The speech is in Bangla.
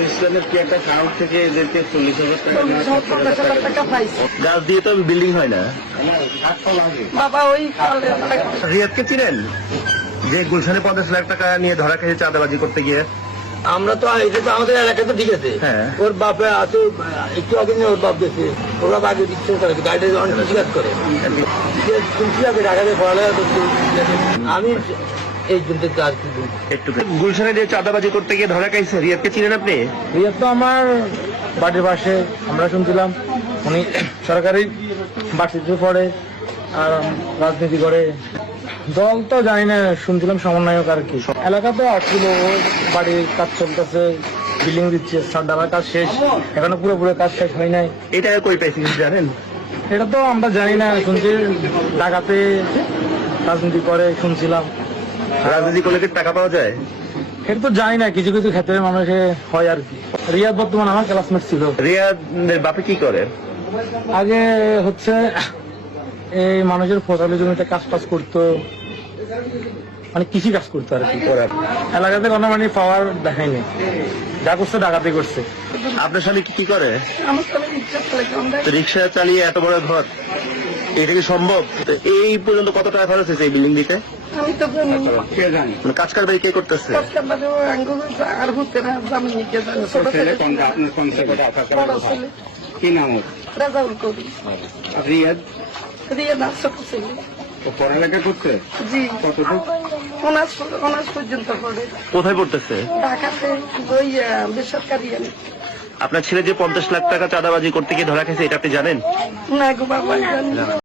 ইসলামের কি একটা কাউন্ট থেকে এদেরকে চল্লিশ হাজার টাকা গাছ দিয়ে তো বিল্ডিং হয় না। বাবা ওই রিয়াদকে চিনেন? যে গুলশানে পঞ্চাশ লাখ টাকা নিয়ে ধরা খেয়েছে চাঁদাবাজি করতে গিয়ে? আমরা তো এটা তো আমাদের এলাকায় তো ঠিক আছে। হ্যাঁ। ওর বাপে আছে একটু আগে নিয়ে ওর বাপ গেছে। ওরা আগে দিচ্ছে করে গাড়িটা অনেক করে। শুনছি আগে ঢাকাতে পড়ালেখা করছে? আমি একটু গুলশানে যে চাঁদাবাজি করতে গিয়ে ধরা খাইছে রিয়াদকে চিনেন আপনি? রিয়াদ তো আমার বাড়ির পাশে আমরা শুনছিলাম। উনি সরকারি পড়ে আর রাজনীতি করে। দল তো জানি না শুনছিলাম সমন্বয়ক আর কি। এলাকা তো আসছিল বাড়ির কাজ চলতেছে বিল্ডিং দিচ্ছে সাদাবার কাজ শেষ এখনও পুরোপুরি কাজ শেষ হয় নাই। এটা কই পাইছি জানেন? এটা তো আমরা জানি না শুনছি ঢাকাতে রাজনীতি করে শুনছিলাম। রাজনীতি করলে কি টাকা পাওয়া যায়? এটা তো জানি না কিছু কিছু ক্ষেত্রে মানুষে হয় আর কি। রিয়াদ বর্তমান আমার ক্লাসমেট ছিল। রিয়াদের বাপে কি করে? আগে হচ্ছে এই মানুষের ফসলের জমিতে কাজ টাজ করতো। মানে কৃষি কাজ করতো আর কি। এলাকাতে কোনো মানে পাওয়ার দেখায়নি যা করছে ডাকাতি করছে। আপনার স্বামী কি কি করে? আমার তো ইচ্ছা করে আমরা তো রিক্সা চালিয়ে এত বড় ঘর এটা কি সম্ভব? এই পর্যন্ত কত টাকা খরচ হয়েছে এই বিল্ডিং দিতে? আমি তো জানি। কে জানি? মানে কাজ কে করতেছে? আঙ্গুল আর না জানি ছোট ছেলে কোন ছেলেটা কি নাম রাজাউল কবি রিয়াদ? রিয়া ছোট ছেলে। পড়ালেখা করছে? জি। কতটুকু অনার্স অনার্স পর্যন্ত পড়ে। কোথায় পড়তেছে? ঢাকাতে ওই বেসরকারি আপনার ছেলে যে পঞ্চাশ লাখ টাকা চাঁদাবাজি করতে গিয়ে ধরা খেয়েছে এটা আপনি জানেন? না গো বাবা জানি না।